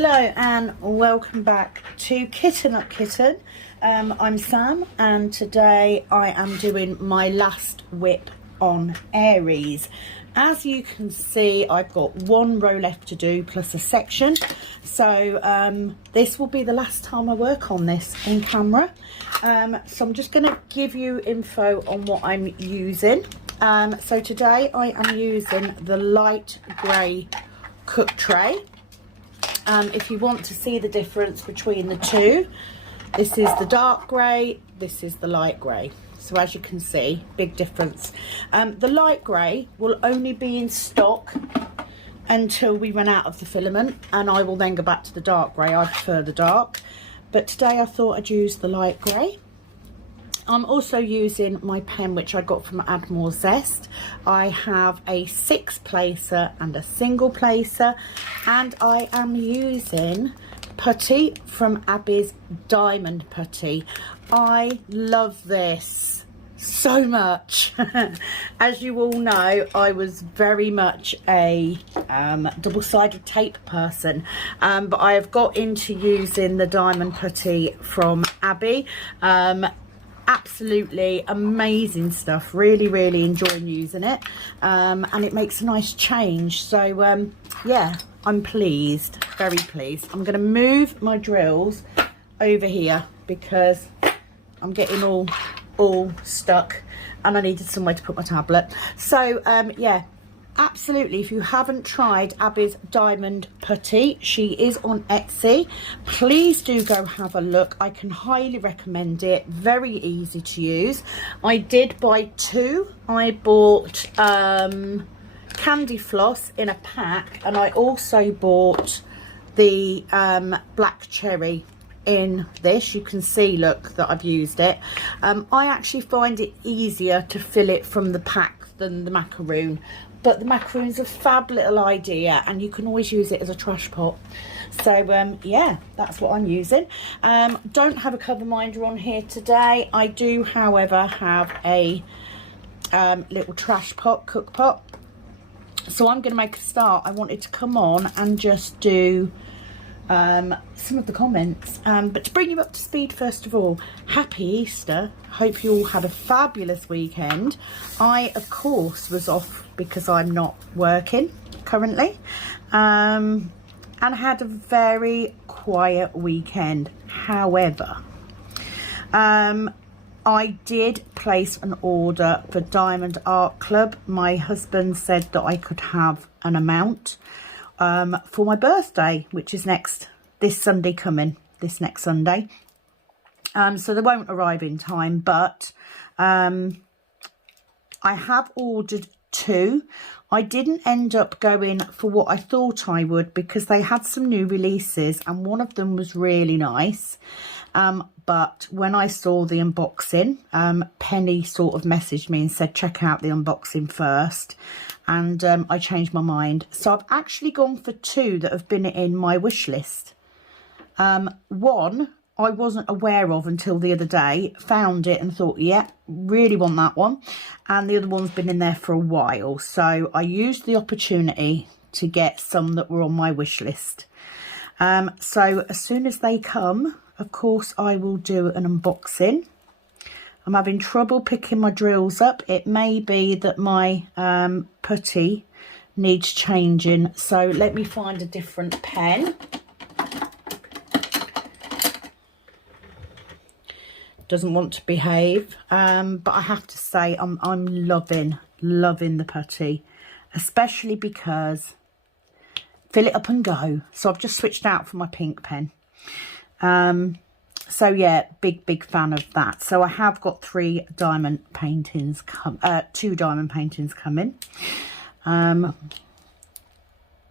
Hello and welcome back to Kitten Up Kitten. I'm Sam and today I am doing my last whip on Aries. As you can see, I've got one row left to do plus a section, so this will be the last time I work on this in camera. So I'm just going to give you info on what I'm using. So today I am using the light grey cook tray. If you want to see the difference between the two, this is the dark grey, this is the light grey. So as you can see, big difference. The light grey will only be in stock until we run out of the filament, and I will then go back to the dark grey. I prefer the dark, but today I thought I'd use the light grey. I'm also using my pen, which I got from Add More Zest. I have a 6-placer and a single placer, and I am using putty from Abby's Diamond Putty. I love this so much. As you all know, I was very much a double-sided tape person, but I have got into using the Diamond Putty from Abby. Absolutely amazing stuff. Really enjoying using it, and it makes a nice change. So yeah, I'm pleased, very pleased. I'm going to move my drills over here because I'm getting all stuck and I needed somewhere to put my tablet. So yeah, absolutely, if you haven't tried Abby's Diamond Putty, she is on Etsy. Please do go have a look. I can highly recommend it. Very easy to use. I did buy two. I bought candy floss in a pack, and I also bought the black cherry in this. You can see, look, that I've used it. I actually find it easier to fill it from the pack than the macaroon. But the macaroon's a fab little idea, and you can always use it as a trash pot. So yeah, that's what I'm using. Don't have a cover minder on here today. I do, however, have a little trash pot, cook pot. So I'm going to make a start. I wanted to come on and just do some of the comments, but to bring you up to speed, first of all, happy Easter. Hope you all had a fabulous weekend. I of course was off because I'm not working currently, and had a very quiet weekend. However, I did place an order for Diamond Art Club. My husband said that I could have an amount for my birthday, which is this Sunday coming, this next Sunday. So they won't arrive in time, but I have ordered two. I didn't end up going for what I thought I would because they had some new releases and one of them was really nice. But when I saw the unboxing, Penny sort of messaged me and said, check out the unboxing first. And I changed my mind. So I've actually gone for two that have been in my wish list. One I wasn't aware of until the other day, found it and thought, yeah, really want that one. And the other one's been in there for a while. So I used the opportunity to get some that were on my wish list. So as soon as they come, of course, I will do an unboxing. I'm having trouble picking my drills up. It may be that my putty needs changing. So let me find a different pen. Doesn't want to behave, but I have to say I'm loving the putty, especially because fill it up and go. So I've just switched out for my pink pen. So yeah, big fan of that. So I have got two diamond paintings coming,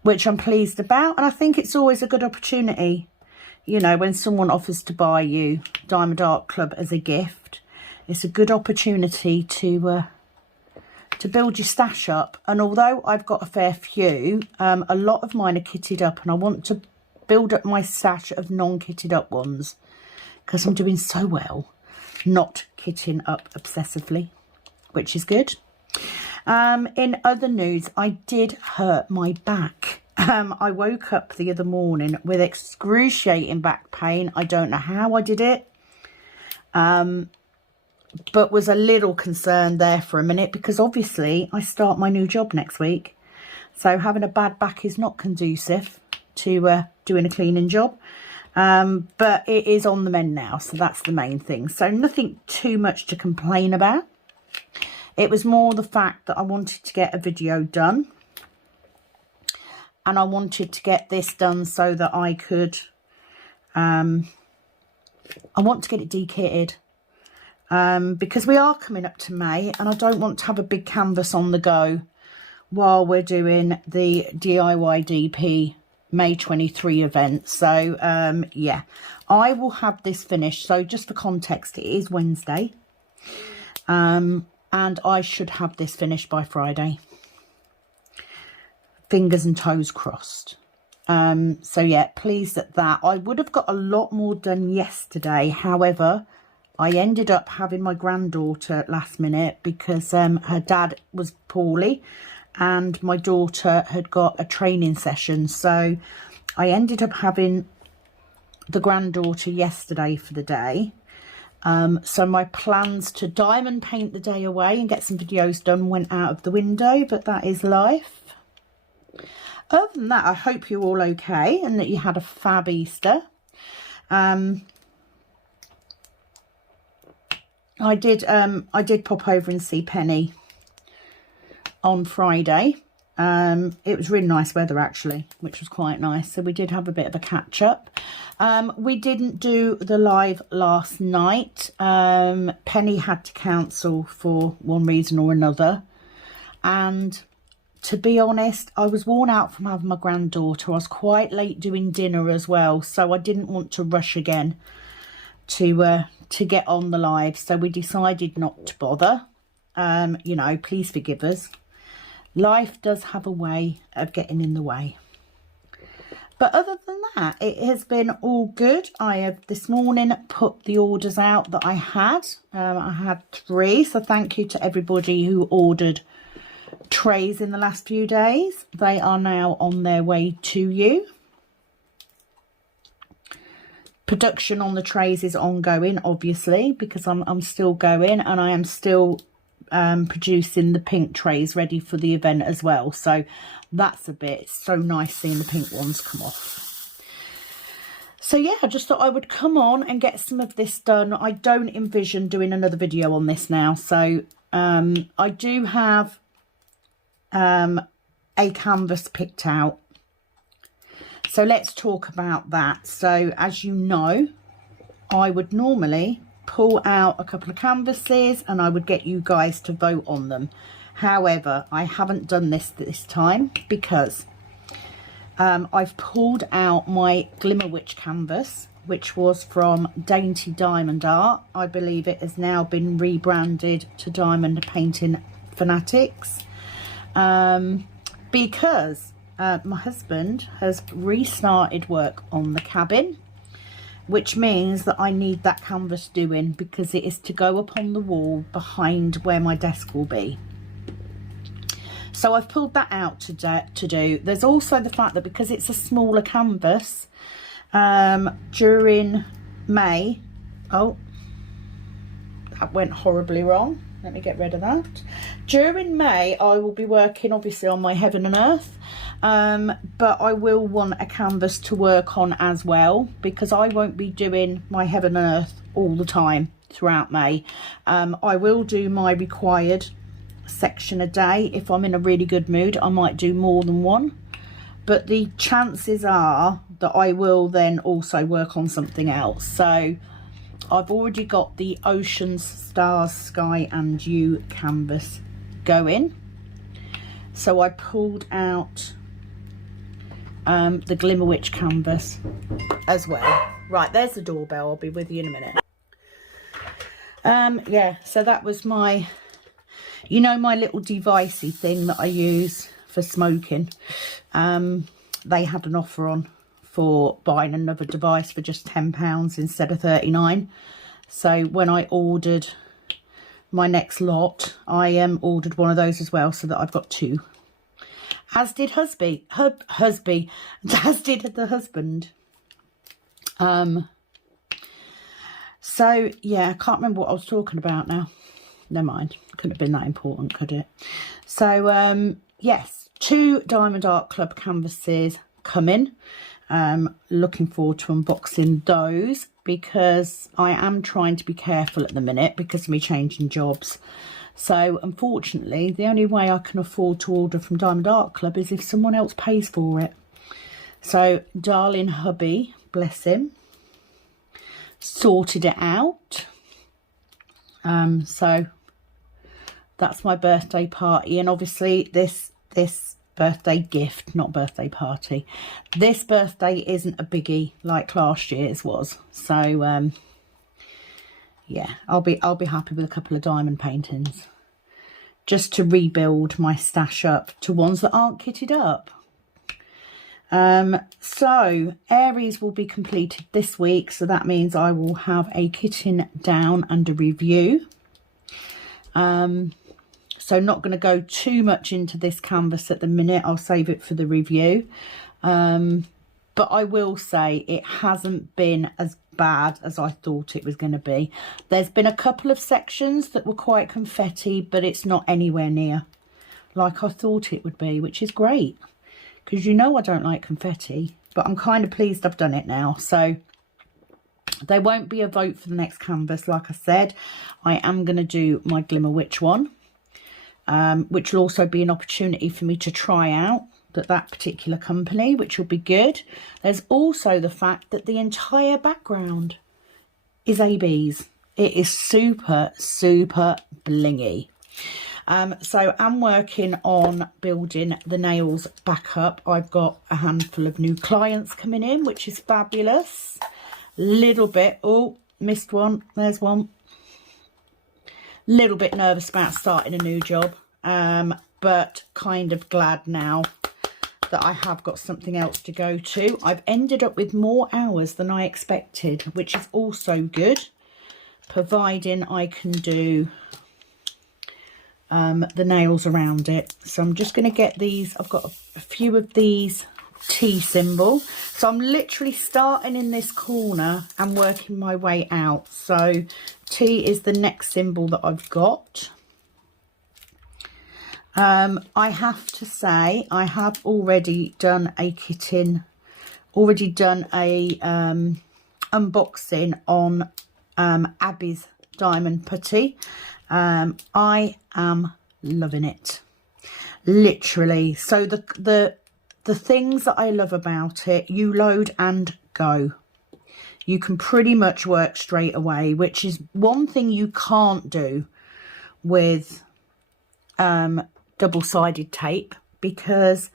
which I'm pleased about, and I think it's always a good opportunity. You know, when someone offers to buy you Diamond Art Club as a gift, it's a good opportunity to build your stash up. And although I've got a fair few, a lot of mine are kitted up, and I want to build up my stash of non-kitted up ones because I'm doing so well not kitting up obsessively, which is good. In other news, I did hurt my back. I woke up the other morning with excruciating back pain. I don't know how I did it, but was a little concerned there for a minute, because obviously I start my new job next week. So having a bad back is not conducive to doing a cleaning job. But it is on the mend now, so that's the main thing. So nothing too much to complain about. It was more the fact that I wanted to get a video done. And I wanted to get this done so that I could, I want to get it dekitted. Because we are coming up to May, and I don't want to have a big canvas on the go while we're doing the DIY DP May 23 event. So yeah, I will have this finished. So just for context, it is Wednesday, and I should have this finished by Friday. Fingers and toes crossed. So yeah, pleased at that. I would have got a lot more done yesterday. However, I ended up having my granddaughter last minute because her dad was poorly and my daughter had got a training session. So I ended up having the granddaughter yesterday for the day. So my plans to diamond paint the day away and get some videos done went out of the window, but that is life. Other than that, I hope you're all okay and that you had a fab Easter. I did pop over and see Penny on Friday. It was really nice weather actually, which was quite nice. So we did have a bit of a catch up. We didn't do the live last night. Penny had to cancel for one reason or another. And to be honest, I was worn out from having my granddaughter. I was quite late doing dinner as well, so I didn't want to rush again to get on the live. So we decided not to bother. You know, please forgive us. Life does have a way of getting in the way. But other than that, it has been all good. I have this morning put the orders out that I had. I had 3, so thank you to everybody who ordered trays in the last few days. They are now on their way to you. Production on the trays is ongoing, obviously, because I'm still going, and I am still producing the pink trays ready for the event as well. So that's a bit, it's so nice seeing the pink ones come off. So yeah, I just thought I would come on and get some of this done. I don't envision doing another video on this now. So I do have a canvas picked out. So let's talk about that. So as you know, I would normally pull out a couple of canvases and I would get you guys to vote on them. However, I haven't done this time because I've pulled out my Glimmer Witch canvas, which was from Dainty Diamond Art. I believe it has now been rebranded to Diamond Painting Fanatics, because my husband has restarted work on the cabin, which means that I need that canvas doing because it is to go up on the wall behind where my desk will be. So I've pulled that out to do. There's also the fact that because it's a smaller canvas, during May, oh, that went horribly wrong. Let me get rid of that. During May, I will be working obviously on my Heaven and Earth, but I will want a canvas to work on as well, because I won't be doing my Heaven and Earth all the time throughout May. I will do my required section a day. If I'm in a really good mood, I might do more than one, but the chances are that I will then also work on something else. So I've already got the Oceans, Stars, Sky and You canvas going. So I pulled out the Glimmer Witch canvas as well. Right, there's the doorbell. I'll be with you in a minute. Yeah, so that was my, you know, my little devicey thing that I use for smoking. They had an offer on for buying another device for just £10 instead of £39. So when I ordered my next lot, I ordered one of those as well, so that I've got 2. as did husby, as did the husband. So yeah, I can't remember what I was talking about now. Never mind, couldn't have been that important, could it? So yes, 2 Diamond Art Club canvases coming. Looking forward to unboxing those, because I am trying to be careful at the minute because of me changing jobs. So unfortunately, the only way I can afford to order from Diamond Art Club is if someone else pays for it. So darling hubby, bless him, sorted it out. So that's my birthday party, and obviously this birthday gift, not birthday party, this birthday isn't a biggie like last year's was. So yeah, I'll be happy with a couple of diamond paintings just to rebuild my stash up to ones that aren't kitted up. So Aries will be completed this week, so that means I will have a kitting down and a review. So not going to go too much into this canvas at the minute. I'll save it for the review. But I will say it hasn't been as bad as I thought it was going to be. There's been a couple of sections that were quite confetti, but it's not anywhere near like I thought it would be, which is great, because you know I don't like confetti, but I'm kind of pleased I've done it now. So there won't be a vote for the next canvas. Like I said, I am going to do my Glimmer Witch one, which will also be an opportunity for me to try out that particular company, which will be good. There's also the fact that the entire background is ABs. It is super, super blingy. So I'm working on building the nails back up. I've got a handful of new clients coming in, which is fabulous. Little bit, oh, missed one, there's one. Little bit nervous about starting a new job, but kind of glad now that I have got something else to go to. I've ended up with more hours than I expected, which is also good, providing I can do the nails around it. So I'm just going to get these. I've got a few of these T symbol, so I'm literally starting in this corner and working my way out. So T is the next symbol that I've got. I have to say I have already done a kitting, unboxing on Abby's diamond putty. I am loving it, literally. So the things that I love about it, you load and go. You can pretty much work straight away, which is one thing you can't do with double-sided tape, because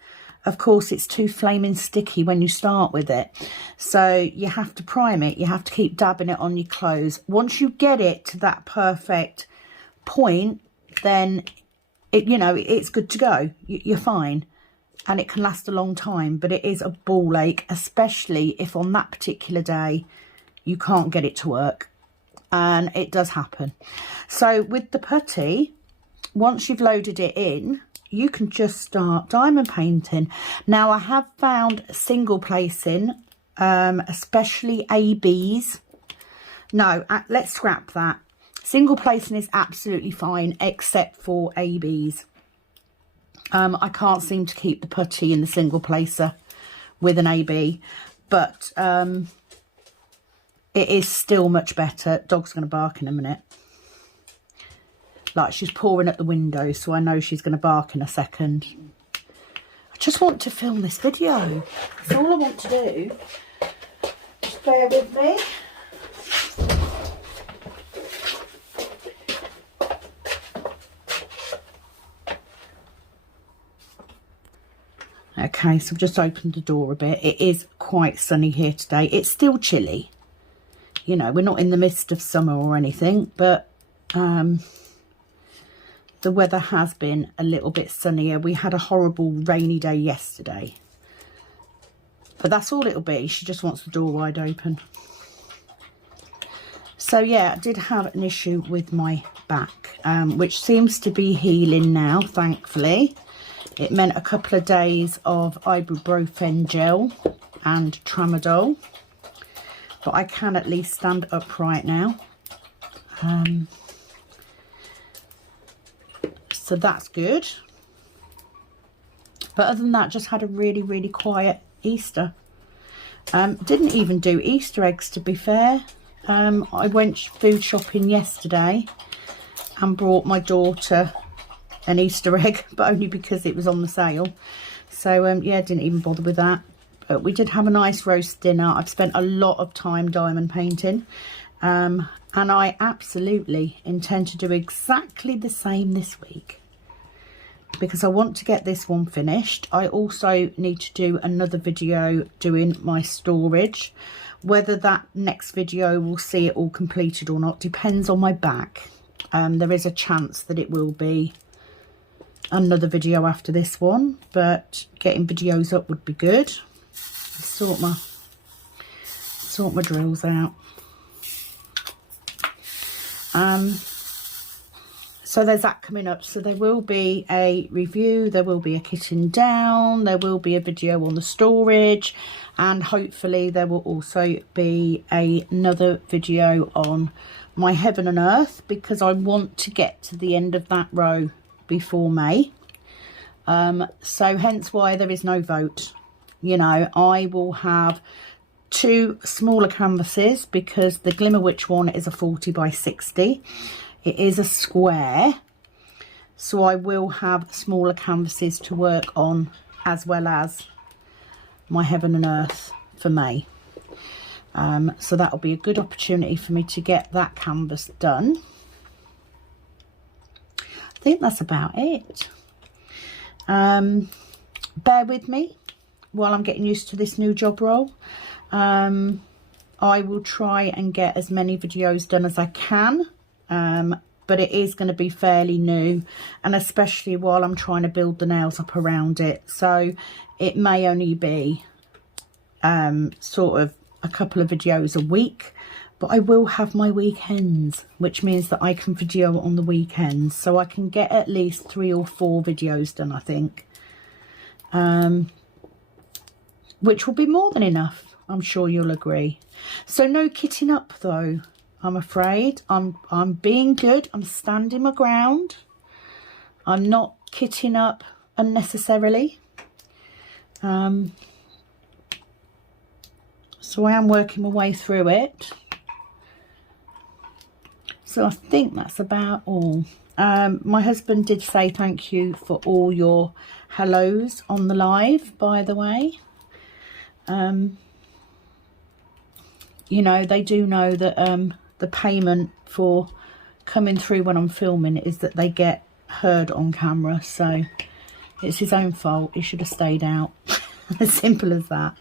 of course it's too flaming sticky when you start with it. So you have to prime it, you have to keep dabbing it on your clothes. Once you get it to that perfect point, then it, you know, it's good to go. You're fine, and it can last a long time. But it is a ball ache, especially if on that particular day you can't get it to work, and it does happen. So with the putty, once you've loaded it in, you can just start diamond painting. Now I have found single placing, especially ABs. No, let's scrap that. Single placing is absolutely fine, except for ABs. I can't seem to keep the putty in the single placer with an AB, but it is still much better. Dog's going to bark in a minute. Like, she's pawing at the window, so I know she's going to bark in a second. I just want to film this video. That's all I want to do. Just bear with me. Okay, so I've just opened the door a bit. It is quite sunny here today. It's still chilly. You know, we're not in the midst of summer or anything, but the weather has been a little bit sunnier. We had a horrible rainy day yesterday, but that's all it'll be. She just wants the door wide open. So yeah, I did have an issue with my back, which seems to be healing now, thankfully. it meant a couple of days of ibuprofen gel and tramadol, but I can at least stand upright now. So that's good. But other than that, just had a really, really quiet Easter. Didn't even do Easter eggs, to be fair. I went food shopping yesterday and brought my daughter an Easter egg, but only because it was on the sale. So yeah, didn't even bother with that. But we did have a nice roast dinner. I've spent a lot of time diamond painting, and I absolutely intend to do exactly the same this week, because I want to get this one finished. I also need to do another video doing my storage. Whether that next video will see it all completed or not depends on my back. There is a chance that it will be another video after this one, but getting videos up would be good. Sort my drills out. So there's that coming up. So there will be a review, there will be a kitting down, there will be a video on the storage, and hopefully there will also be another video on my heaven and earth, because I want to get to the end of that row before May. So hence why there is no vote. You know, I will have 2 smaller canvases, because the Glimmer Witch one is a 40 by 60. It is a square, so I will have smaller canvases to work on, as well as my heaven and earth for May. So that'll be a good opportunity for me to get that canvas done. I think that's about it. Bear with me while I'm getting used to this new job role. I will try and get as many videos done as I can, but it is going to be fairly new, and especially while I'm trying to build the nails up around it. So it may only be sort of a couple of videos a week, but I will have my weekends, which means that I can video on the weekends, so I can get at least 3 or 4 videos done, I think, which will be more than enough. I'm sure you'll agree. So no kitting up though, I'm afraid. I'm being good. I'm standing my ground. I'm not kitting up unnecessarily. So I am working my way through it. So I think that's about all. My husband did say thank you for all your hellos on the live, by the way. You know, they do know that the payment for coming through when I'm filming is that they get heard on camera, so it's his own fault. He should have stayed out. As simple as that.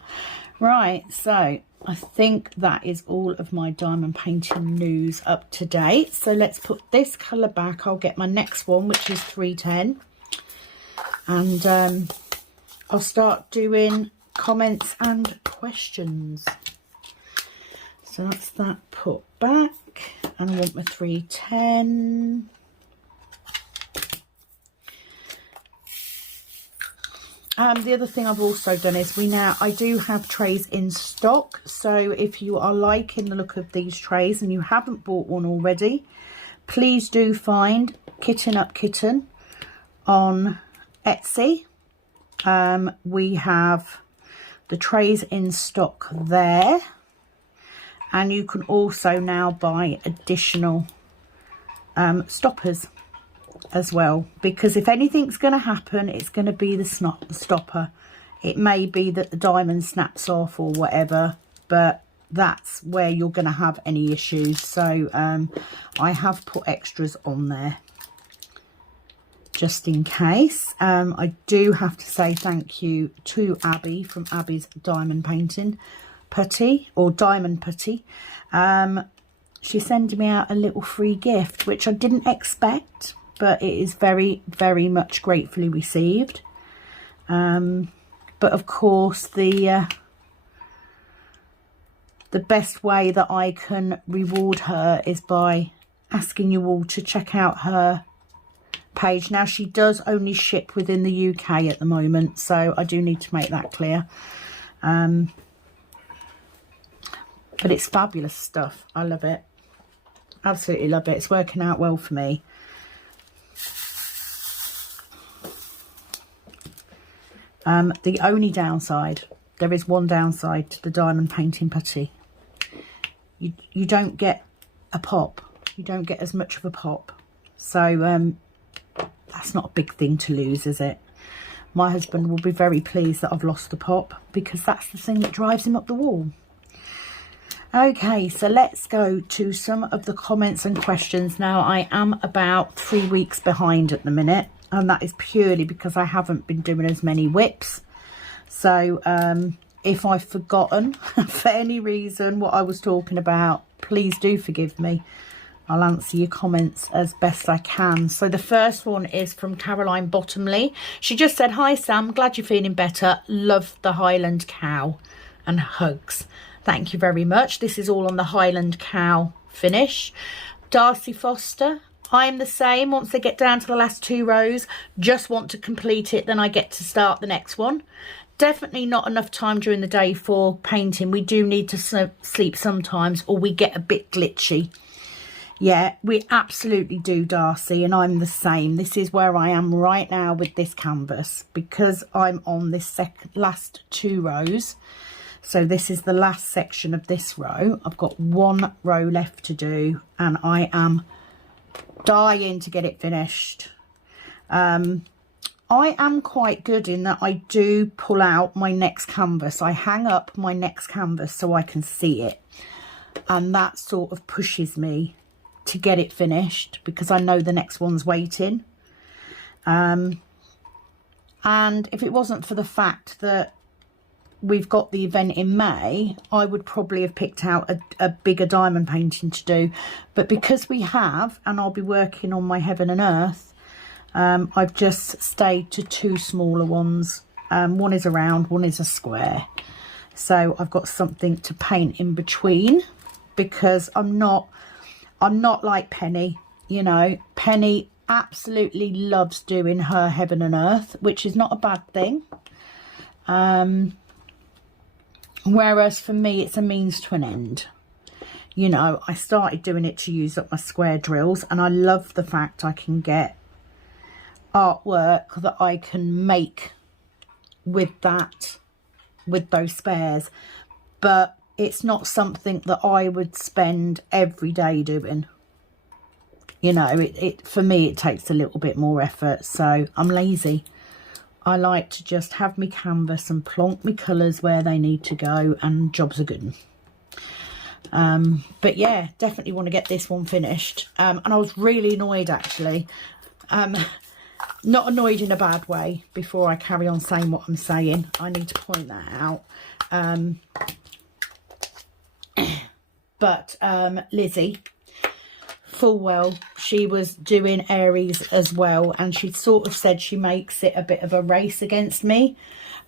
Right, so I think that is all of my diamond painting news up to date. So let's put this colour back. I'll get my next one, which is 310, and I'll start doing comments and questions. So that's that put back, and I want my 310. The other thing I've also done is I do have trays in stock. So if you are liking the look of these trays and you haven't bought one already, please do find Kitten Up Kitten on Etsy. We have the trays in stock there. And you can also now buy additional stoppers as well, because if anything's going to happen, it's going to be the stopper. It may be that the diamond snaps off or whatever, but that's where you're going to have any issues. So I have put extras on there just in case. I do have to say thank you to Abby from Abby's Diamond Painting Putty, or Diamond Putty. She's sending me out a little free gift, which I didn't expect, but it is very, very much gratefully received. But of course, the best way that I can reward her is by asking you all to check out her page. Now, she does only ship within the UK at the moment, so I do need to make that clear. But it's fabulous stuff. I love it. Absolutely love it. It's working out well for me. The only downside, there is one downside to the diamond painting putty. You don't get a pop. You don't get as much of a pop. So that's not a big thing to lose, is it? My husband will be very pleased that I've lost the pop, because that's the thing that drives him up the wall. Okay, so let's go to some of the comments and questions. Now, I am about 3 weeks behind at the minute, and that is purely because I haven't been doing as many whips. So if I've forgotten for any reason what I was talking about, please do forgive me. I'll answer your comments as best I can. So the first one is from Caroline Bottomley. She just said, "Hi Sam, glad you're feeling better. Love the Highland cow," and hugs. Thank you very much. This is all on the Highland cow finish. Darcy Foster, I'm the same. Once I get down to the last 2 rows, just want to complete it, then I get to start the next one. Definitely not enough time during the day for painting. We do need to sleep sometimes, or we get a bit glitchy. Yeah, we absolutely do, Darcy, and I'm the same. This is where I am right now with this canvas, because I'm on this last 2 rows. So this is the last section of this row. I've got 1 row left to do, and I am dying to get it finished. I am quite good in that I do pull out my next canvas. I hang up my next canvas so I can see it, and that sort of pushes me to get it finished, because I know the next one's waiting. And if it wasn't for the fact that we've got the event in May, I would probably have picked out a bigger diamond painting to do. But because we have, and I'll be working on my Heaven and Earth, I've just stayed to 2 smaller ones. One is a round, one is a square. So I've got something to paint in between, because I'm not like Penny. You know, Penny absolutely loves doing her Heaven and Earth, which is not a bad thing. Whereas for me, it's a means to an end. You know, I started doing it to use up my square drills, and I love the fact I can get artwork that I can make with those spares. But it's not something that I would spend every day doing. You know, for me, it takes a little bit more effort, so I'm lazy. I like to just have my canvas and plonk my colours where they need to go, and jobs are good. But yeah, definitely want to get this one finished. And I was really annoyed, actually. Not annoyed in a bad way. Before I carry on saying what I'm saying, I need to point that out. But Lizzie, full well, she was doing Aries as well, and she sort of said she makes it a bit of a race against me,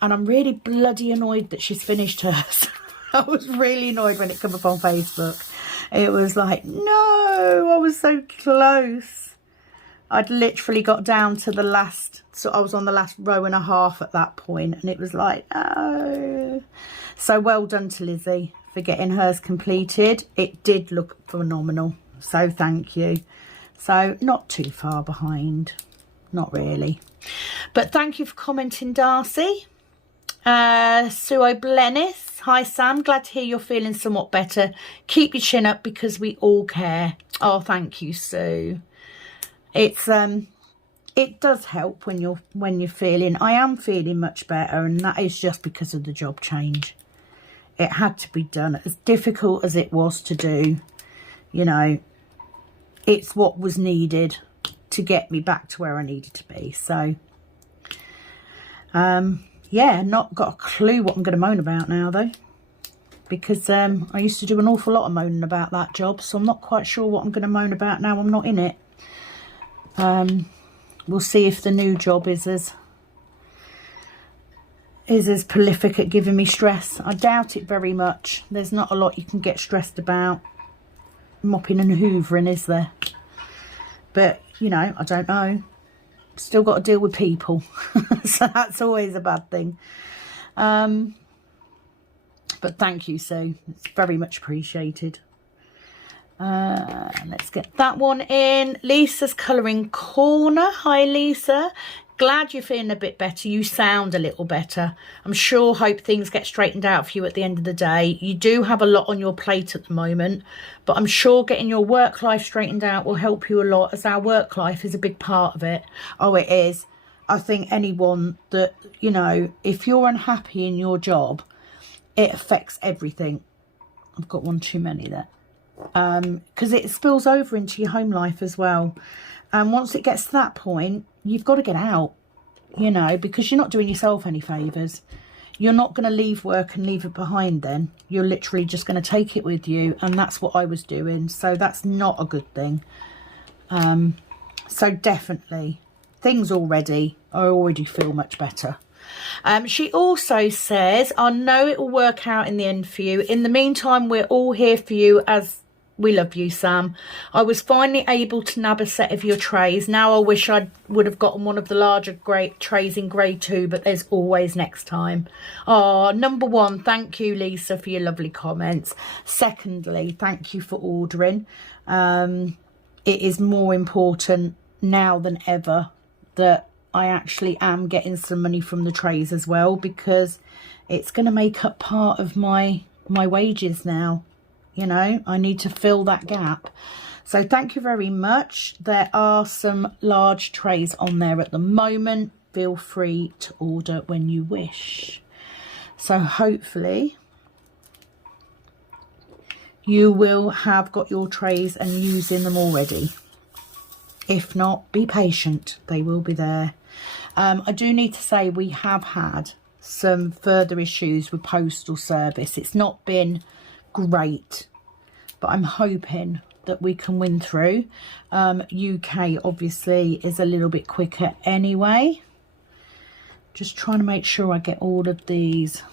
and I'm really bloody annoyed that she's finished hers. I was really annoyed when it came up on Facebook. It was like, no, I was so close. I'd literally got down to the last, so I was on the last row and a half at that point, and it was like, oh. So well done to Lizzie for getting hers completed. It did look phenomenal. So thank you. So not too far behind, not really, but thank you for commenting, Darcy. Sue Blennis, hi Sam, glad to hear you're feeling somewhat better. Keep your chin up, because we all care. Oh, thank you, Sue. It's it does help when you're feeling. I am feeling much better, and that is just because of the job change. It had to be done, as difficult as it was to do. You know, it's what was needed to get me back to where I needed to be. So, yeah, not got a clue what I'm going to moan about now, though. Because I used to do an awful lot of moaning about that job. So I'm not quite sure what I'm going to moan about now I'm not in it. We'll see if the new job is as prolific at giving me stress. I doubt it very much. There's not a lot you can get stressed about mopping and hoovering, is there? But, you know, I don't know. still got to deal with people. So that's always a bad thing. But thank you, Sue. It's very much appreciated. Let's get that one in. Lisa's Colouring Corner. Hi, Lisa. Glad you're feeling a bit better. You sound a little better. I'm sure, hope things get straightened out for you at the end of the day. You do have a lot on your plate at the moment, but I'm sure getting your work life straightened out will help you a lot, as our work life is a big part of it. Oh, it is. I think anyone that, you know, if you're unhappy in your job, it affects everything. I've got one too many there. Because it spills over into your home life as well. And once it gets to that point, you've got to get out, you know, because you're not doing yourself any favours. You're not going to leave work and leave it behind then. You're literally just going to take it with you. And that's what I was doing. So that's not a good thing. So definitely, things already, I already feel much better. She also says, I know it will work out in the end for you. In the meantime, we're all here for you, as we love you, Sam. I was finally able to nab a set of your trays. Now I wish I would have gotten one of the larger trays in grey too, but there's always next time. Oh, number one, thank you, Lisa, for your lovely comments. Secondly, thank you for ordering. It is more important now than ever that I actually am getting some money from the trays as well, because it's going to make up part of my wages now. You know, I need to fill that gap. So thank you very much. There are some large trays on there at the moment. Feel free to order when you wish. So hopefully you will have got your trays and using them already. If not, be patient. They will be there. I do need to say we have had some further issues with postal service. It's not been great, but I'm hoping that we can win through. UK obviously is a little bit quicker anyway. Just trying to make sure I get all of these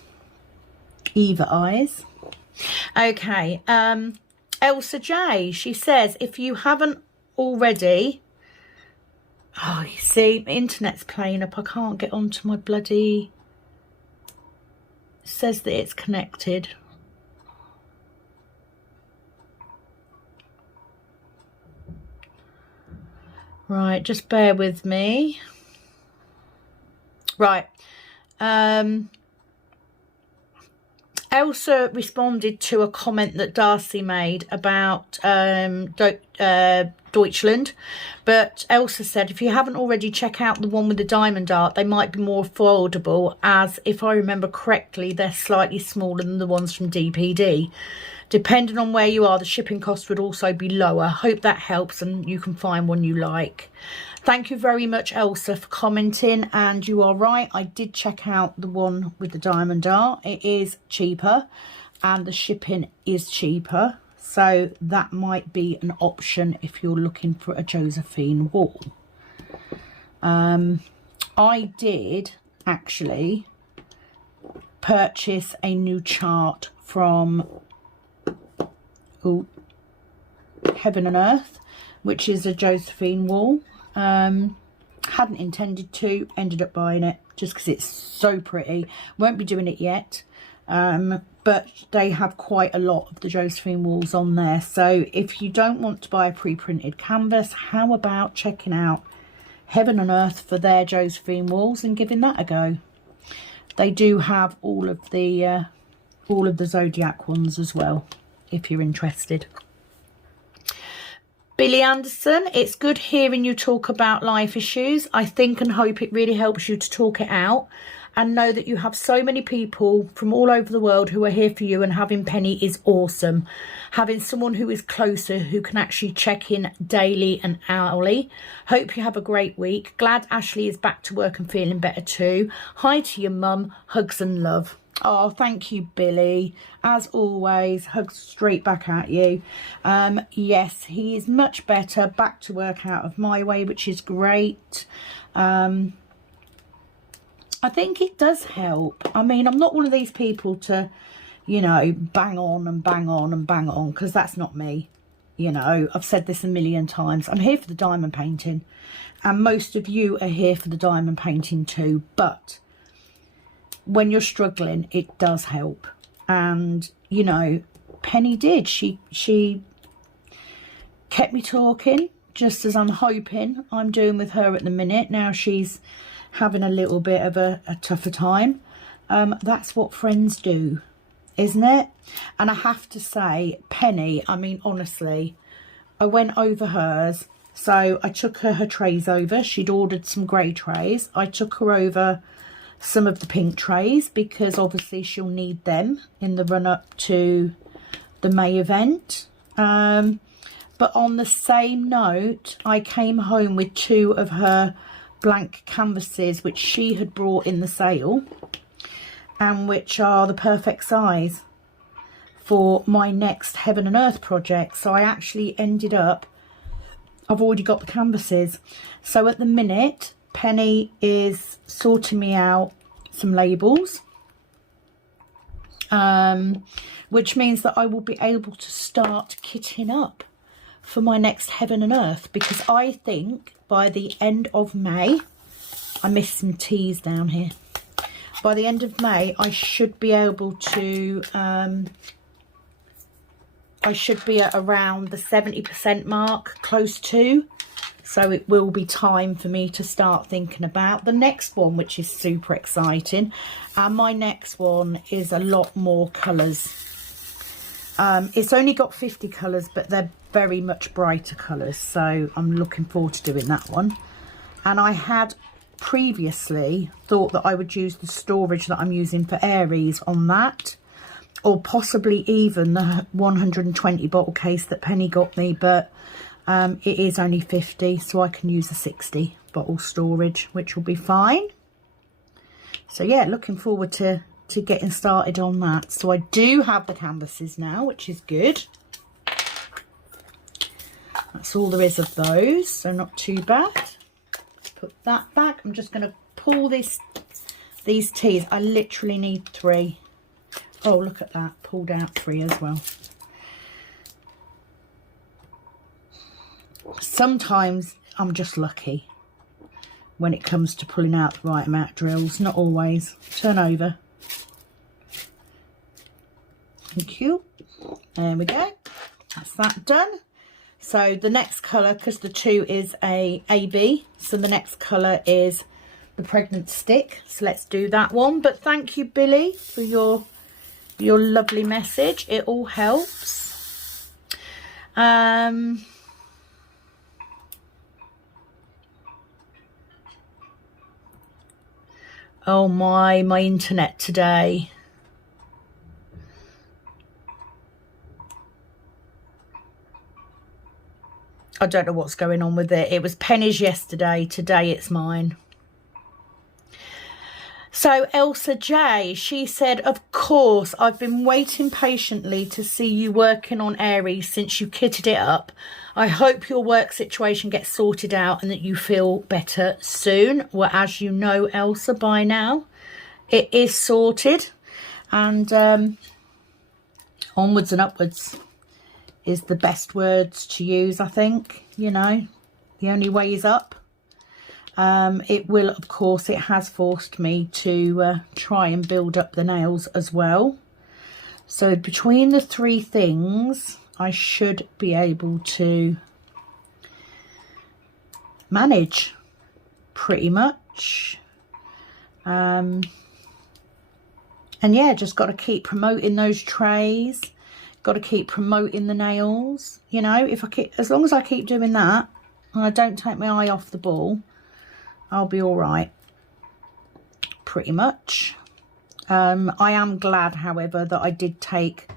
Eva eyes. Okay, Elsa J, she says, if you haven't already, oh, you see, internet's playing up. I can't get onto my bloody, it says that it's connected. Right, just bear with me. Right. Elsa responded to a comment that Darcy made about Deutschland. But Elsa said, if you haven't already, check out the one with the diamond art. They might be more affordable, as if I remember correctly, they're slightly smaller than the ones from DPD. Depending on where you are, the shipping cost would also be lower. Hope that helps and you can find one you like. Thank you very much, Elsa, for commenting. And you are right, I did check out the one with the diamond art. It is cheaper and the shipping is cheaper. So that might be an option if you're looking for a Josephine wall. I did actually purchase a new chart from Heaven and Earth, which is a Josephine wall. Hadn't intended to, ended up buying it just because it's so pretty. Won't be doing it yet, but they have quite a lot of the Josephine walls on there. So if you don't want to buy a pre-printed canvas, how about checking out Heaven and Earth for their Josephine walls and giving that a go. They do have all of the Zodiac ones as well, if you're interested. Billy Anderson, it's good hearing you talk about life issues. I think and hope it really helps you to talk it out and know that you have so many people from all over the world who are here for you, and having Penny is awesome. Having someone who is closer, who can actually check in daily and hourly. Hope you have a great week. Glad Ashley is back to work and feeling better too. Hi to your mum. Hugs and love. Oh, thank you, Billy. As always, hugs straight back at you. Yes, he is much better. Back to work out of my way, which is great. I think it does help. I mean, I'm not one of these people to, you know, bang on and bang on and bang on, because that's not me. You know, I've said this a million times. I'm here for the diamond painting. And most of you are here for the diamond painting too. But when you're struggling, it does help. And, you know, Penny did. She kept me talking, just as I'm hoping I'm doing with her at the minute. Now she's having a little bit of a tougher time. That's what friends do, isn't it? And I have to say, Penny, I mean, honestly, I went over hers. So I took her trays over. She'd ordered some grey trays. I took her over some of the pink trays because obviously she'll need them in the run-up to the May event. But on the same note, I came home with 2 of her blank canvases which she had brought in the sale and which are the perfect size for my next Heaven and Earth project. So I actually ended up, I've already got the canvases. So at the minute, Penny is sorting me out some labels, which means that I will be able to start kitting up for my next Heaven and Earth, because I think by the end of May, I missed some T's down here. By the end of May, I should be able to, I should be at around the 70% mark, close to. So it will be time for me to start thinking about the next one, which is super exciting. And my next one is a lot more colours. It's only got 50 colours, but they're very much brighter colours. So I'm looking forward to doing that one. And I had previously thought that I would use the storage that I'm using for Aries on that. Or possibly even the 120 bottle case that Penny got me. But it is only 50, so I can use a 60 bottle storage, which will be fine. So yeah, looking forward to getting started on that. So I do have the canvases now, which is good. That's all there is of those, so not too bad. Put that back. I'm just going to pull these teas. I literally need 3. Oh, look at that. Pulled out 3 as well. Sometimes I'm just lucky when it comes to pulling out the right amount of drills. Not always. Turn over. Thank you. There we go. That's that done. So the next colour, because the 2 is a AB, so the next colour is the Pregnant Stick. So let's do that one. But thank you, Billy, for your lovely message. It all helps. Oh my internet today. I don't know what's going on with it. It was Penny's yesterday. Today it's mine. So Elsa J, she said, of course, I've been waiting patiently to see you working on Aries since you kitted it up. I hope your work situation gets sorted out and that you feel better soon. Well, as you know, Elsa, by now, it is sorted. And onwards and upwards is the best words to use, I think. You know, the only way is up. It will, of course, it has forced me to try and build up the nails as well. So between the 3 things, I should be able to manage pretty much. And yeah, just got to keep promoting those trays. Got to keep promoting the nails. You know, as long as I keep doing that and I don't take my eye off the ball, I'll be all right, pretty much. I am glad, however, that I did take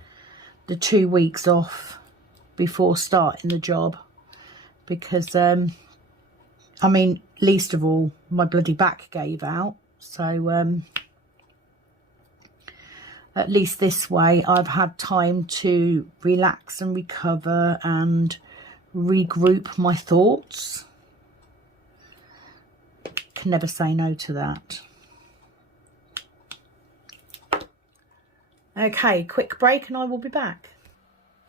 the 2 weeks off before starting the job, because, I mean, least of all, my bloody back gave out. So at least this way I've had time to relax and recover and regroup my thoughts. Can never say no to that. Okay, quick break and I will be back.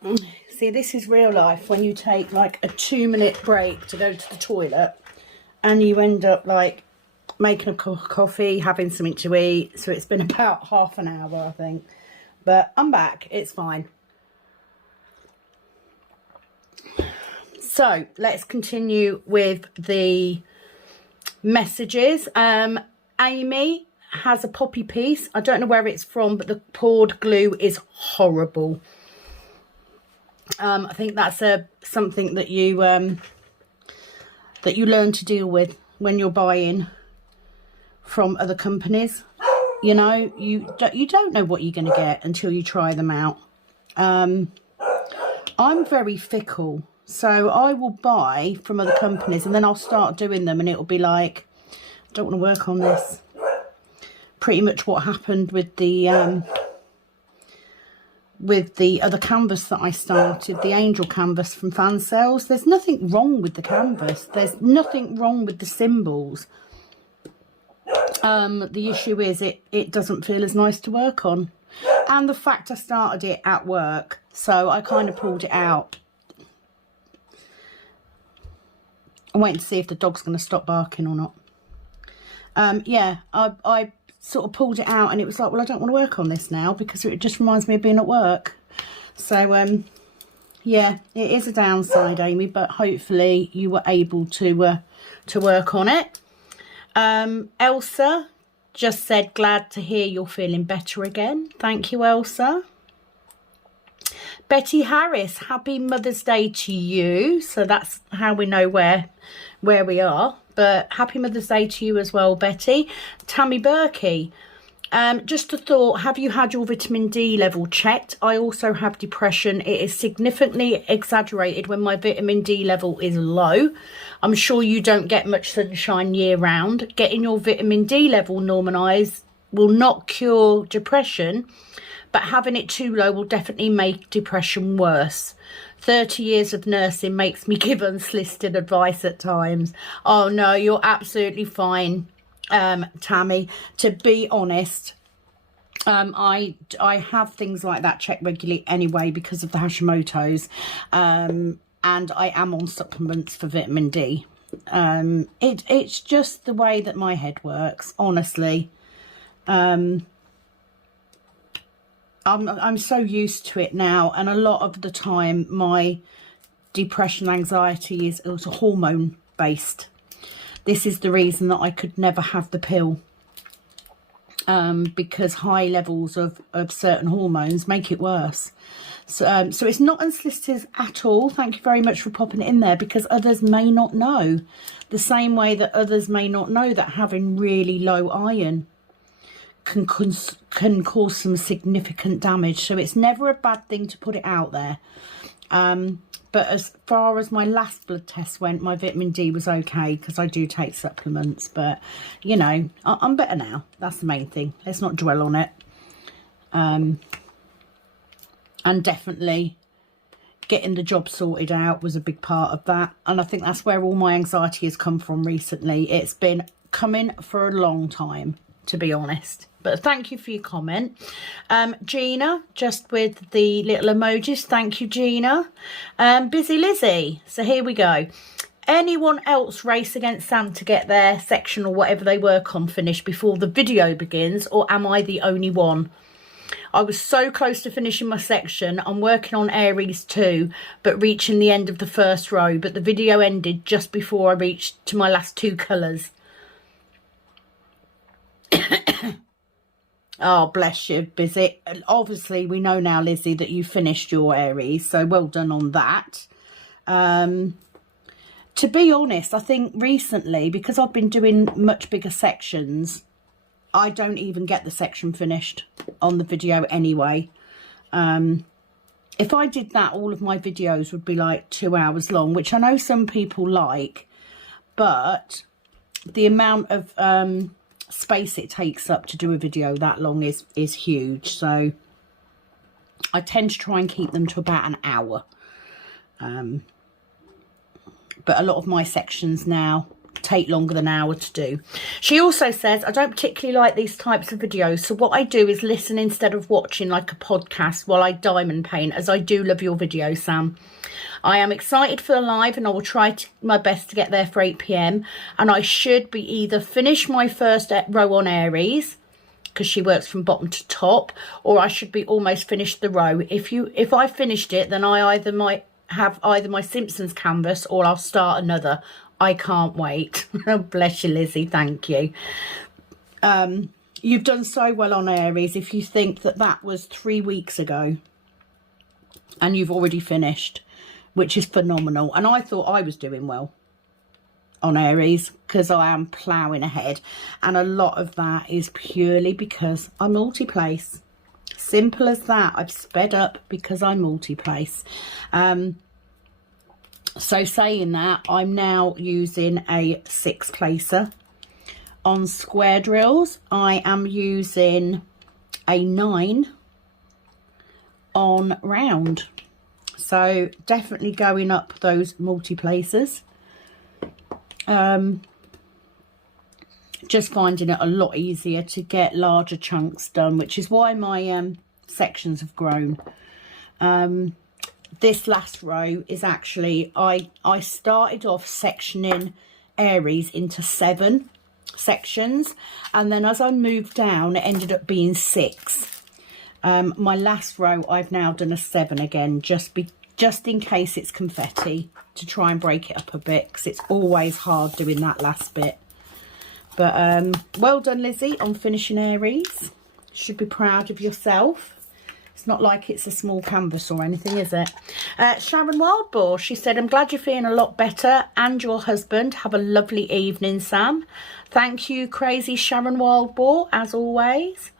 See, this is real life when you take like a 2-minute break to go to the toilet and you end up like making a cup of coffee, having something to eat. So it's been about half an hour, I think. But I'm back. It's fine. So let's continue with the messages. Amy has a poppy piece. I don't know where it's from, but the poured glue is horrible. I think that's something that you learn to deal with when you're buying from other companies. You know, you don't know what you're going to get until you try them out. I'm very fickle, so I will buy from other companies and then I'll start doing them and it'll be like, I don't want to work on this. Pretty much what happened with the other canvas that I started, the angel canvas from Fan Sales. There's nothing wrong with the canvas. There's nothing wrong with the symbols. The issue is it doesn't feel as nice to work on. And the fact I started it at work, so I kind of pulled it out. I'm waiting to see if the dog's going to stop barking or not. Yeah, I sort of pulled it out and it was like, well, I don't want to work on this now because it just reminds me of being at work. So yeah, it is a downside, Amy, but hopefully you were able to work on it. Elsa just said, glad to hear you're feeling better again. Thank you, Elsa. Betty Harris, happy Mother's Day to you. So that's how we know where we are. But happy Mother's Day to you as well, Betty. Tammy Berkey, just a thought, have you had your vitamin D level checked? I also have depression. It is significantly exaggerated when my vitamin D level is low. I'm sure you don't get much sunshine year round. Getting your vitamin D level normalised will not cure depression, but having it too low will definitely make depression worse. 30 years of nursing makes me give unsolicited advice at times. Oh no, you're absolutely fine, Tammy. To be honest, I have things like that checked regularly anyway because of the Hashimoto's, and I am on supplements for vitamin D. It's just the way that my head works, honestly. I'm so used to it now, and a lot of the time my depression, anxiety is also hormone based. This is the reason that I could never have the pill, because high levels of certain hormones make it worse. So it's not unsolicited at all. Thank you very much for popping it in there, because others may not know, the same way that others may not know that having really low iron can cause some significant damage. So it's never a bad thing to put it out there. But as far as my last blood test went, my vitamin D was okay, because I do take supplements. But you know, I'm better now. That's the main thing. Let's not dwell on it. And definitely getting the job sorted out was a big part of that, and I think that's where all my anxiety has come from recently. It's been coming for a long time, to be honest. But thank you for your comment. Gina, just with the little emojis. Thank you, Gina. Busy Lizzie. So here we go. Anyone else race against Sam to get their section or whatever they work on finished before the video begins, or am I the only one? I was so close to finishing my section. I'm working on Aries too, but reaching the end of the first row. But the video ended just before I reached to my last 2 colours. Oh, bless you, Busy. Obviously, we know now, Lizzie, that you finished your Aries, so well done on that. To be honest, I think recently, because I've been doing much bigger sections, I don't even get the section finished on the video anyway. If I did that, all of my videos would be like 2 hours long, which I know some people like, but the amount of space it takes up to do a video that long is huge. So I tend to try and keep them to about an hour. But a lot of my sections now take longer than an hour to do. She also says, I don't particularly like these types of videos, so what I do is listen instead of watching like a podcast while I diamond paint, as I do love your video, Sam. I am excited for the live and I will try my best to get there for 8 p.m. and I should be either finish my first row on Aries, because she works from bottom to top, or I should be almost finished the row. If I finished it, then I either might have either my Simpsons canvas or I'll start another. I can't wait. Bless you, Lizzie. Thank you. You've done so well on Aries. If you think that that was 3 weeks ago and you've already finished, which is phenomenal. And I thought I was doing well on Aries because I am ploughing ahead, and a lot of that is purely because I multi-place. Simple as that. I've sped up because I multi-place. So saying that, I'm now using a 6-placer. On square drills, I am using a 9 on round. So definitely going up those multi-placers. Just finding it a lot easier to get larger chunks done, which is why my sections have grown. This last row is actually, I started off sectioning Aries into 7 sections, and then as I moved down it ended up being 6. My last row I've now done a 7 again, just in case it's confetti, to try and break it up a bit, because it's always hard doing that last bit. But well done, Lizzie, on finishing Aries. Should be proud of yourself. It's not like it's a small canvas or anything, is it? Sharon Wildboar, she said, I'm glad you're feeling a lot better and your husband. Have a lovely evening, Sam. Thank you, crazy Sharon Wildboar, as always.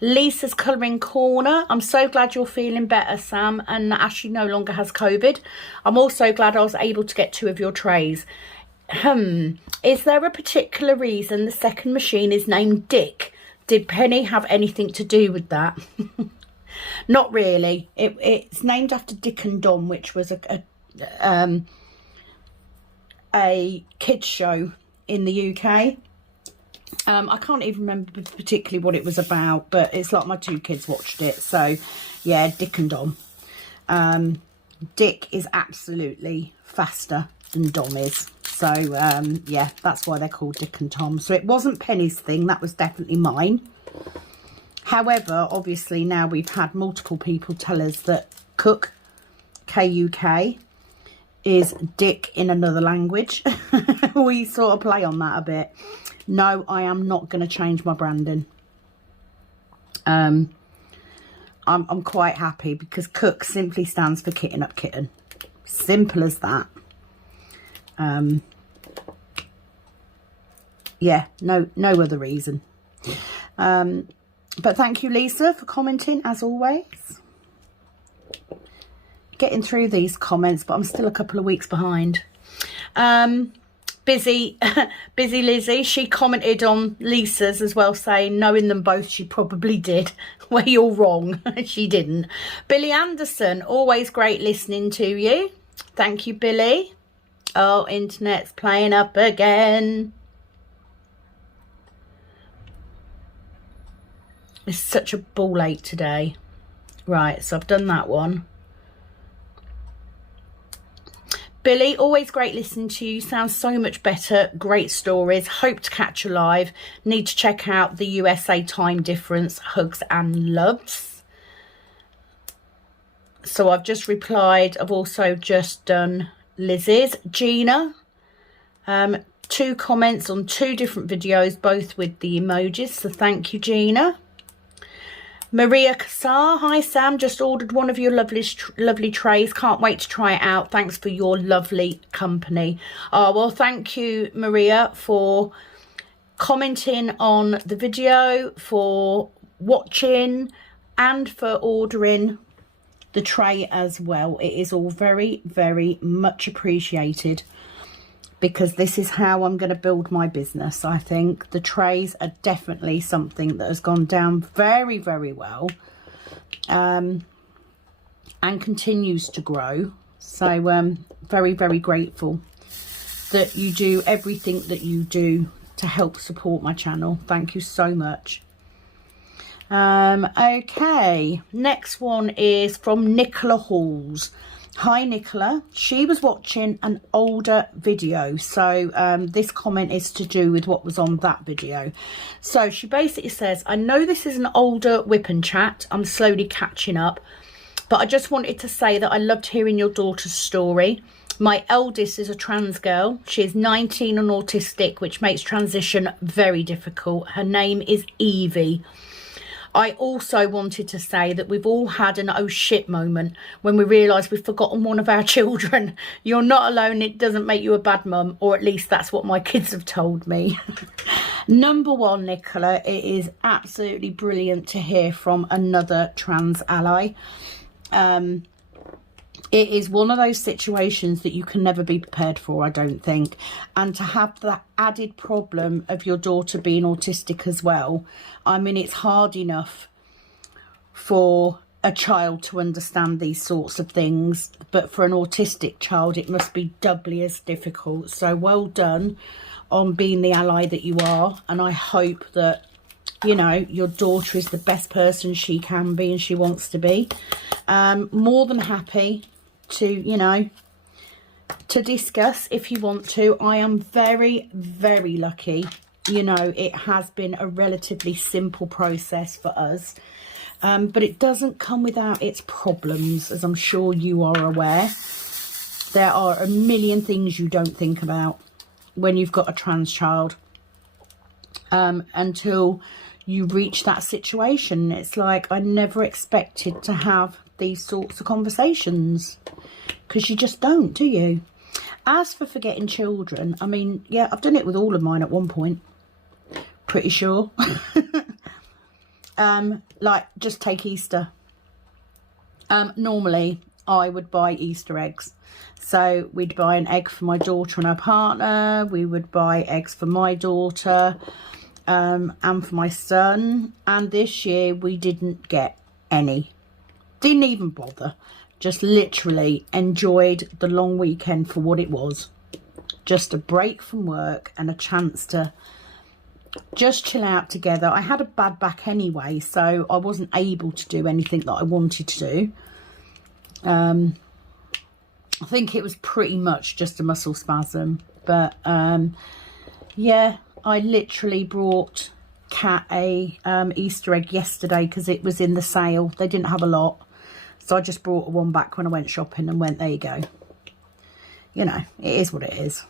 Lisa's Colouring Corner. I'm so glad you're feeling better, Sam, and Ashley no longer has COVID. I'm also glad I was able to get 2 of your trays. Is there a particular reason the second machine is named Dick? Did Penny have anything to do with that? Not really. It's named after Dick and Dom, which was a kids show in the UK. I can't even remember particularly what it was about, but it's like my 2 kids watched it. So yeah, Dick and Dom. Dick is absolutely faster than Dom is. So yeah, that's why they're called Dick and Tom. So it wasn't Penny's thing, that was definitely mine. However, obviously now we've had multiple people tell us that Cook, K-U-K, is Dick in another language. We sort of play on that a bit. No, I am not going to change my branding. I'm quite happy because Cook simply stands for Kitten Up Kitten. Simple as that. Yeah, no other reason. But thank you, Lisa, for commenting, as always. Getting through these comments, but I'm still a couple of weeks behind. Busy Lizzie, she commented on Lisa's as well, saying, knowing them both, she probably did. Well, you're wrong. She didn't. Billy Anderson, always great listening to you. Thank you, Billy. Oh, internet's playing up again. It's such a ball ache today. Right, so I've done that one. Billy, always great listening to you. Sounds so much better. Great stories. Hope to catch you live. Need to check out the USA time difference. Hugs and loves. So I've just replied. I've also just done Lizzie's. Gina. 2 comments on 2 different videos, both with the emojis. So thank you, Gina. Maria Kassar, hi Sam, just ordered one of your lovely trays. Can't wait to try it out. Thanks for your lovely company. Oh, well, thank you, Maria, for commenting on the video, for watching, and for ordering the tray as well. It is all very, very much appreciated, because this is how I'm going to build my business. I think the trays are definitely something that has gone down very, very well, and continues to grow. So very, very grateful that you do everything that you do to help support my channel. Thank you so much. Okay, next one is from Nicola Halls. Hi Nicola. She was watching an older video, so this comment is to do with what was on that video. So she basically says, I know this is an older whip and chat, I'm slowly catching up, but I just wanted to say that I loved hearing your daughter's story. My eldest is a trans girl. She is 19 and autistic, which makes transition very difficult. Her name is Evie. I also wanted to say that we've all had an oh shit moment when we realise we've forgotten one of our children. You're not alone. It doesn't make you a bad mum, or at least that's what my kids have told me. Number one, Nicola, it is absolutely brilliant to hear from another trans ally. It is one of those situations that you can never be prepared for, I don't think. And to have that added problem of your daughter being autistic as well, I mean, it's hard enough for a child to understand these sorts of things, but for an autistic child, it must be doubly as difficult. So well done on being the ally that you are. And I hope that, you know, your daughter is the best person she can be and she wants to be. More than happy to, you know, to discuss if you want to. I am very, very lucky. You know, it has been a relatively simple process for us, but it doesn't come without its problems, as I'm sure you are aware. There are a million things you don't think about when you've got a trans child, until you reach that situation. It's like, I never expected to have these sorts of conversations, because you just don't, do you? As for forgetting children, I mean, yeah, I've done it with all of mine at one point, pretty sure. Like, just take Easter. Normally I would buy Easter eggs, so we'd buy an egg for my daughter and her partner, we would buy eggs for my daughter and for my son, and this year we didn't get any. Didn't even bother. Just literally enjoyed the long weekend for what it was. Just a break from work and a chance to just chill out together. I had a bad back anyway, so I wasn't able to do anything that I wanted to do. I think it was pretty much just a muscle spasm. But yeah, I literally brought Kat a Easter egg yesterday because it was in the sale. They didn't have a lot. So I just brought one back when I went shopping and went, there you go. You know, it is what it is.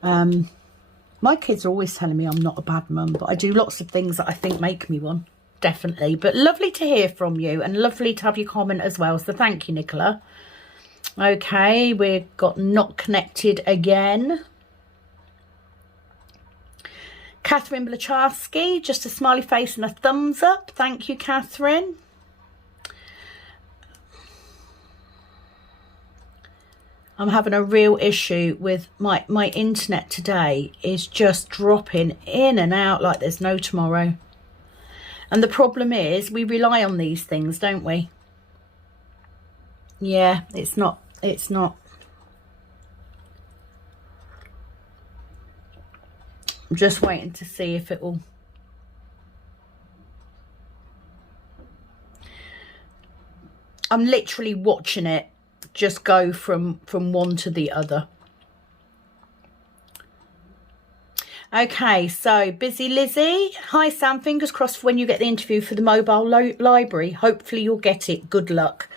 My kids are always telling me I'm not a bad mum, but I do lots of things that I think make me one. Definitely. But lovely to hear from you, and lovely to have your comment as well. So thank you, Nicola. Okay, we've got not connected again. Catherine Blacharski, just a smiley face and a thumbs up. Thank you, Catherine. I'm having a real issue with my internet today. Is just dropping in and out like there's no tomorrow. And the problem is we rely on these things, don't we? Yeah, it's not. I'm just waiting to see if it will. I'm literally watching it just go from one to the other. Okay, so Busy Lizzie. Hi Sam, fingers crossed for when you get the interview for the mobile library. Hopefully you'll get it. Good luck.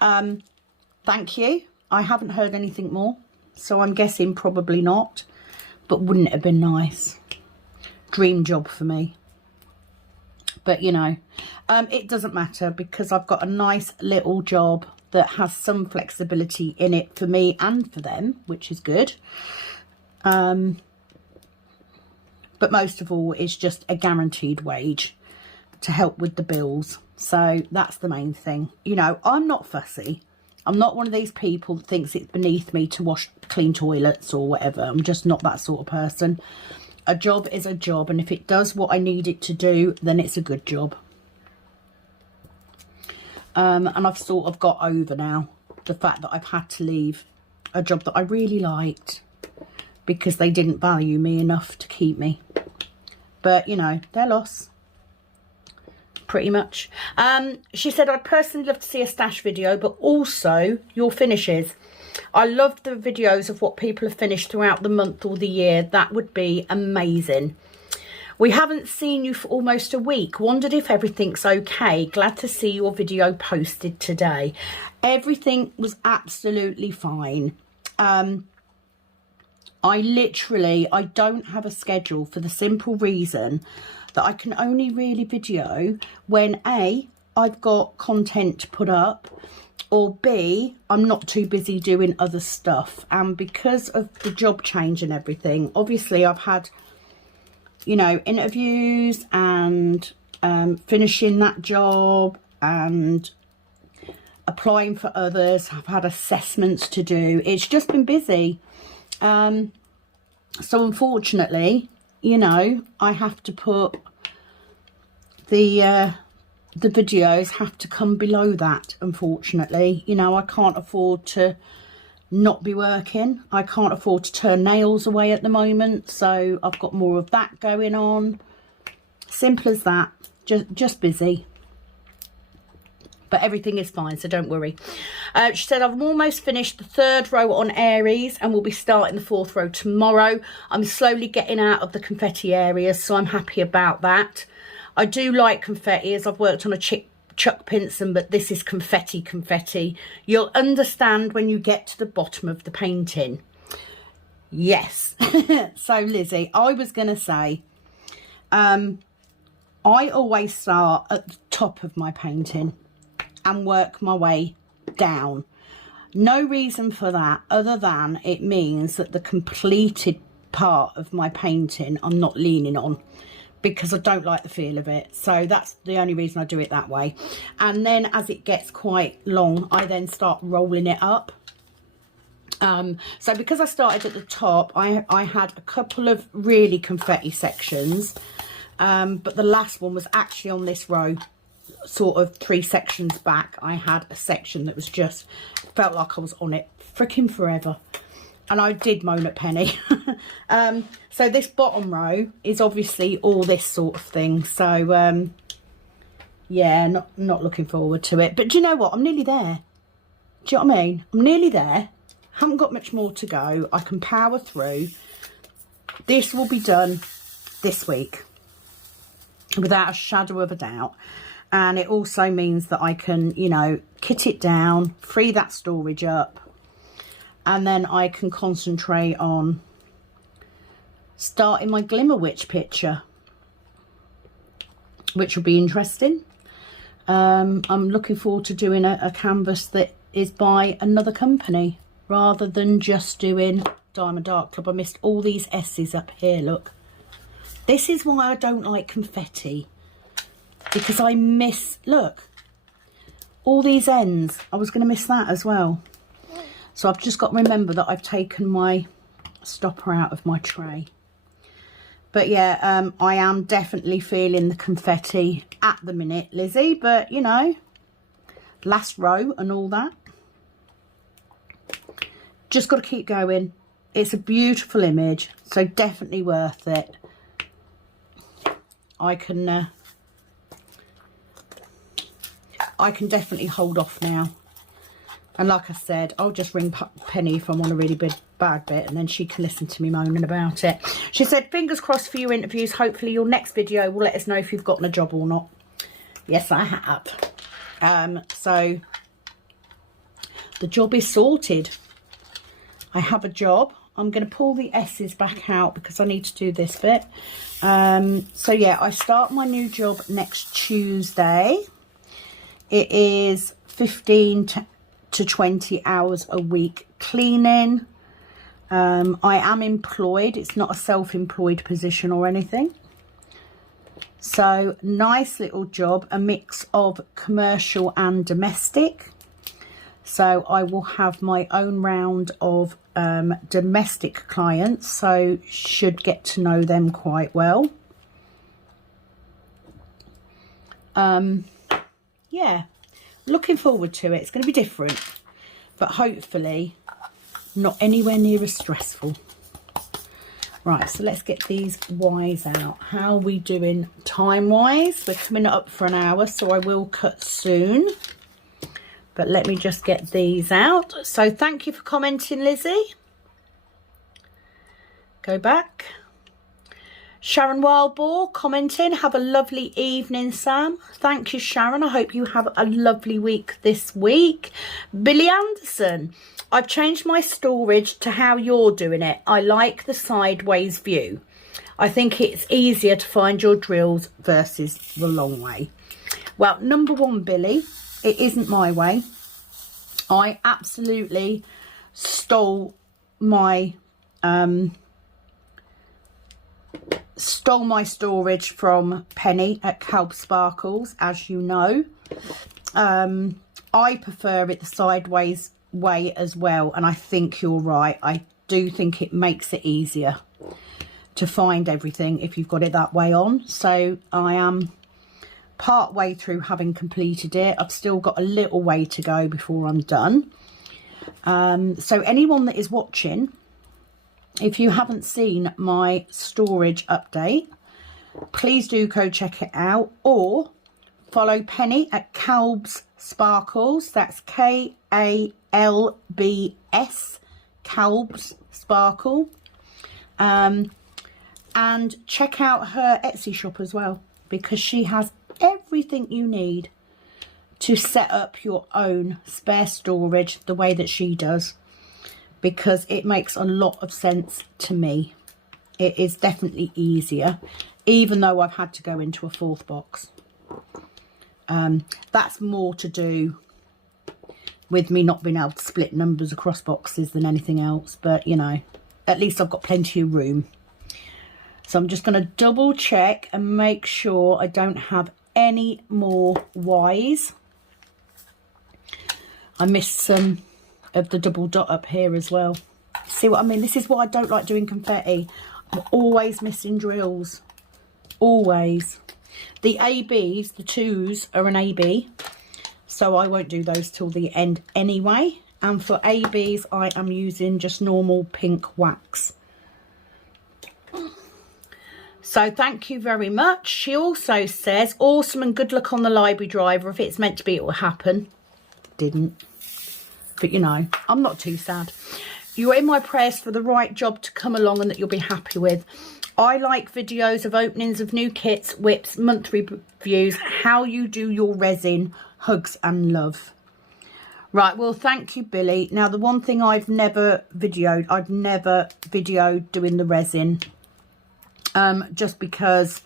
Thank you. I haven't heard anything more, so I'm guessing probably not, but wouldn't it have been nice? Dream job for me. But you know, it doesn't matter because I've got a nice little job that has some flexibility in it for me and for them, which is good. But most of all, it's just a guaranteed wage to help with the bills. So that's the main thing. You know, I'm not fussy. I'm not one of these people that thinks it's beneath me to clean toilets or whatever. I'm just not that sort of person. A job is a job, and if it does what I need it to do, then it's a good job. And I've sort of got over now the fact that I've had to leave a job that I really liked because they didn't value me enough to keep me. But, you know, their loss. Pretty much. She said, I'd personally love to see a stash video, but also your finishes. I love the videos of what people have finished throughout the month or the year. That would be amazing. We haven't seen you for almost a week. Wondered if everything's okay. Glad to see your video posted today. Everything was absolutely fine. I don't have a schedule for the simple reason that I can only really video when A, I've got content to put up, or B, I'm not too busy doing other stuff. And because of the job change and everything, obviously I've had, you know, interviews and finishing that job and applying for others. I've had assessments to do. It's just been busy. So unfortunately, you know, I have to put the videos have to come below that, unfortunately. You know, I can't afford to not be working. I can't afford to turn nails away at the moment, so I've got more of that going on. Simple as that. Just busy. But everything is fine, so don't worry. She said, I've almost finished the 3rd row on Aries and we'll be starting the 4th row tomorrow. I'm slowly getting out of the confetti areas, so I'm happy about that. I do like confetti, as I've worked on a Chuck Pinson, but this is confetti. You'll understand when you get to the bottom of the painting. Yes. So Lizzie, I was going to say, I always start at the top of my painting and work my way down. No reason for that other than it means that the completed part of my painting I'm not leaning on, because I don't like the feel of it. So that's the only reason I do it that way. And then as it gets quite long, I then start rolling it up. So because I started at the top, I had a couple of really confetti sections, but the last one was actually on this row, sort of 3 sections back. I had a section that was just, felt like I was on it freaking forever. And I did moan at Penny. So this bottom row is obviously all this sort of thing. So, yeah, not looking forward to it. But do you know what? I'm nearly there. Do you know what I mean? I'm nearly there. Haven't got much more to go. I can power through. This will be done this week, without a shadow of a doubt. And it also means that I can, you know, kit it down, free that storage up. And then I can concentrate on starting my Glimmer Witch picture, which will be interesting. I'm looking forward to doing a canvas that is by another company rather than just doing Diamond Art Club. I missed all these S's up here, look. This is why I don't like confetti, because I miss, look, all these ends. I was going to miss that as well. So I've just got to remember that I've taken my stopper out of my tray. But yeah, I am definitely feeling the confetti at the minute, Lizzie. But, you know, last row and all that. Just got to keep going. It's a beautiful image, so definitely worth it. I can definitely hold off now. And like I said, I'll just ring Penny if I'm on a really bad bit, and then she can listen to me moaning about it. She said, fingers crossed for your interviews. Hopefully your next video will let us know if you've gotten a job or not. Yes, I have. So the job is sorted. I have a job. I'm going to pull the S's back out because I need to do this bit. So yeah, I start my new job next Tuesday. It is 15 to 20 hours a week cleaning. I am employed. It's not a self-employed position or anything. So nice little job, a mix of commercial and domestic. So I will have my own round of domestic clients, so should get to know them quite well. Yeah, looking forward to it. It's going to be different, but hopefully not anywhere near as stressful. Right, so let's get these Ys out. How are we doing time-wise? We're coming up for an hour, so I will cut soon. But let me just get these out. So thank you for commenting, Lizzie. Go back. Sharon Wildboar commenting. Have a lovely evening, Sam. Thank you, Sharon. I hope you have a lovely week this week. Billy Anderson. I've changed my storage to how you're doing it. I like the sideways view. I think it's easier to find your drills versus the long way. Well, number one, Billy, it isn't my way. I absolutely stole my storage from Penny at Calb Sparkles, as you know. I prefer it the sideways way as well, and I think you're right. I do think it makes it easier to find everything if you've got it that way on. So I am part way through having completed it. I've still got a little way to go before I'm done. So anyone that is watching, if you haven't seen my storage update, please do go check it out, or follow Penny at Calb's Sparkles. That's Kalbs, Calb's Sparkle. And check out her Etsy shop as well, because she has everything you need to set up your own spare storage the way that she does, because it makes a lot of sense to me. It is definitely easier, even though I've had to go into a fourth box. That's more to do with me not being able to split numbers across boxes than anything else, but you know, at least I've got plenty of room. So I'm just going to double check and make sure I don't have any more Ys. I missed some of the double dot up here as well. See what I mean? This is why I don't like doing confetti. I'm always missing drills. Always. The ABs, the 2s, are an AB, so I won't do those till the end anyway. And for ABs, I am using just normal pink wax. So thank you very much. She also says, awesome and good luck on the library driver. If it's meant to be, it will happen. Didn't. But you know, I'm not too sad. You're in my prayers for the right job to come along and that you'll be happy with. I like videos of openings of new kits, whips, monthly reviews, how you do your resin. Hugs and love. Right, well, thank you, Billy. Now, the one thing I've never videoed doing the resin. Just because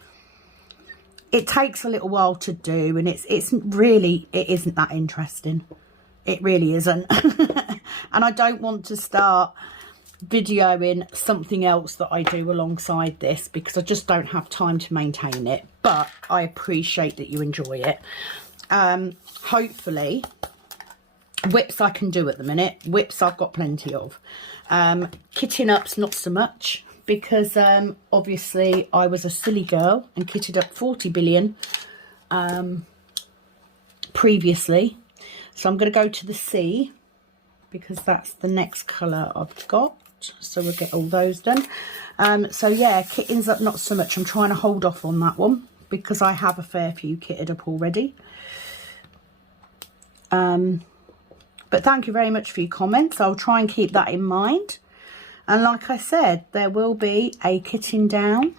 it takes a little while to do, and it isn't that interesting. It really isn't. And I don't want to start videoing something else that I do alongside this, because I just don't have time to maintain it. But I appreciate that you enjoy it. Hopefully, whips I can do at the minute. Whips I've got plenty of. Kitting ups not so much, because obviously I was a silly girl and kitted up 40 billion previously. So I'm going to go to the C, because that's the next colour I've got. So we'll get all those done. So yeah, kittings up not so much. I'm trying to hold off on that one because I have a fair few kitted up already. But thank you very much for your comments. I'll try and keep that in mind. And like I said, there will be a kitting down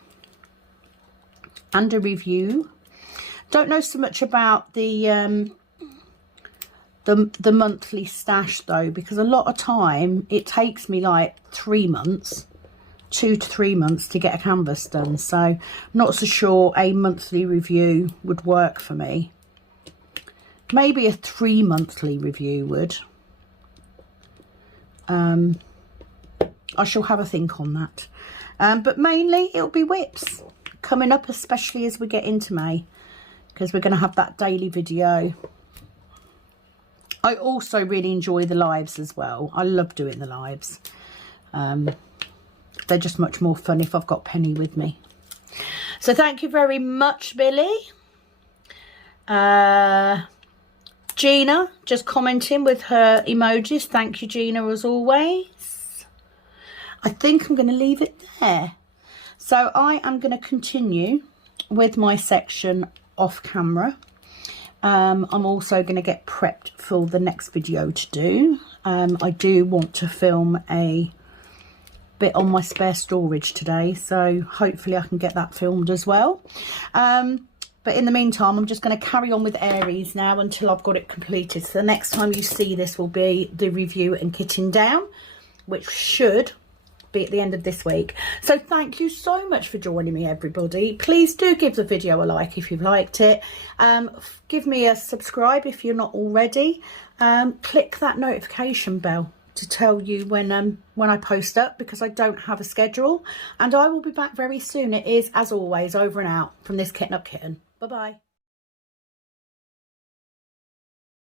and a review. Don't know so much about the monthly stash though, because a lot of time it takes me like 3 months, 2 to 3 months to get a canvas done. So I'm not so sure a monthly review would work for me. Maybe a 3 monthly review would. I shall have a think on that. But mainly it'll be whips coming up, especially as we get into May, because we're going to have that daily video. I also really enjoy the lives as well. I love doing the lives. They're just much more fun if I've got Penny with me. So thank you very much, Billy. Gina just commenting with her emojis. Thank you, Gina, as always. I think I'm going to leave it there. So I am going to continue with my section off camera. I'm also going to get prepped for the next video to do. I do want to film a bit on my spare storage today, so hopefully I can get that filmed as well. But in the meantime, I'm just going to carry on with Aries now until I've got it completed. So the next time you see this will be the review and kitting down, which should be at the end of this week. So thank you so much for joining me, everybody. Please do give the video a like if you've liked it. Give me a subscribe if you're not already. Click that notification bell to tell you when I post up, because I don't have a schedule. And I will be back very soon. It is, as always, over and out from this Kitten Up Kitten. Bye bye.